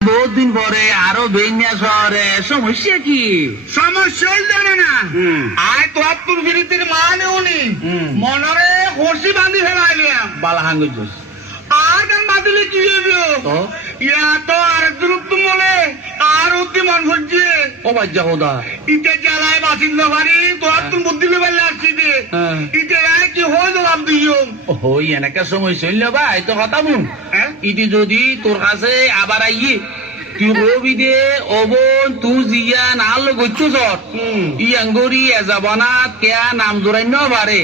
বহুত দিন পরে আরও বেইনিয়া শহরে সমস্যা কি? সমস্যা জানে না? আয় তোর বিরতির মানে উনি। মনরে হসি বান্ধি ফেলাইলাম বালা হাঙ্গুজ আর গান বাঁধিলে কি তো? ইয়া তো আর দ্রুপ মনে আর অতি মন হচ্ছে ও বাজ্যা কোদা ইতে জ্বালায় বাসিন্দা বাড়ি তোর তোর বুদ্ধি পেলে আসছি হ্যাঁ। ইতে আয় কি দিও ওই এনেকা সমস্যা হইল ভাই তো কথা বুন ইতি যদি তোর কাছে আবার আইয়ে তুই কবি দে অবন তু জিয়া না লগইছো সর ই আঙ্গুরি এজাবনাত কেয়া নাম জোরাইন পারে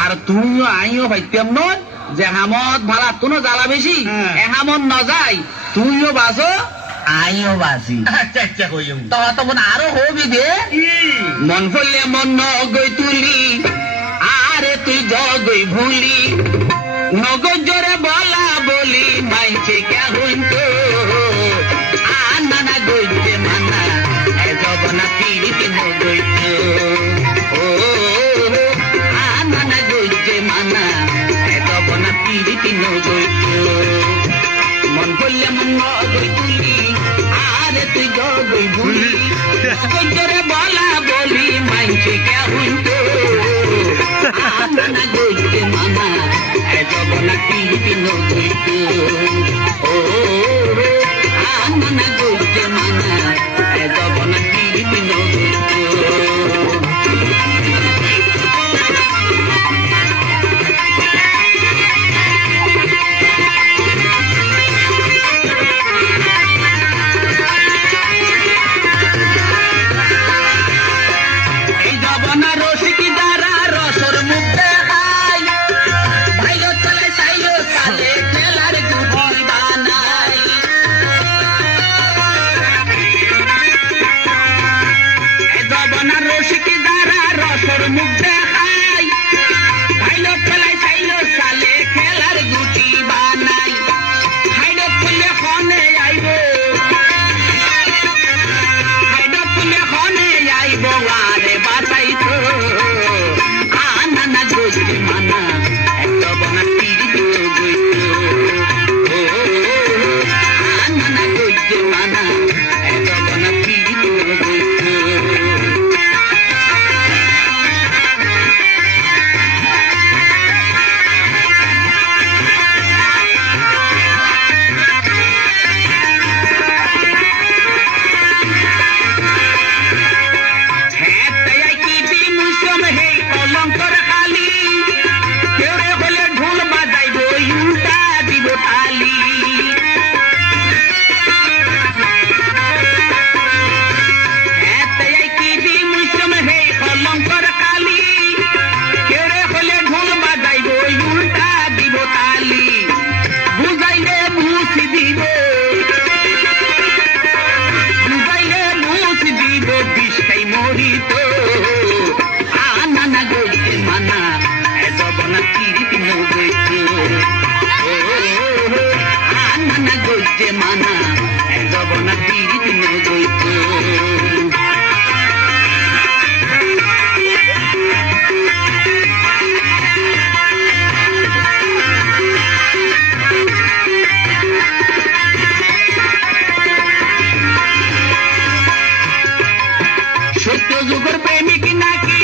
আর তুমিও আইও পাইতাম নয় যে হামত ভালা তুনো জ্বালা বেশি। এহামত নজাই তুইও বাসো আইও বাসি আচ্ছা আচ্ছা কইম তো তখন আরও হবি দে। মন ফুললে মন নগৈ তুলি তুই জগৈ ভুলি, নগর জোরে বলা বলি, মাইছে কে হইতো আনানা গইতে মানা জবনা পিড়িতে নগৈতো ও, আনানা গইতে মানা জবনা পিড়িতে নগৈতো মন করলে মন নগৈ তুলি, আরে তুই ভুলি কইরে বলা আনা গইতে মামা এ পিড়িতে নগৈতো ও আনা গইতে মামা রসর Happy birthday. ಹುಡುಗರು ಪ್ರೇಮಿಗೆ ನಾಕಿ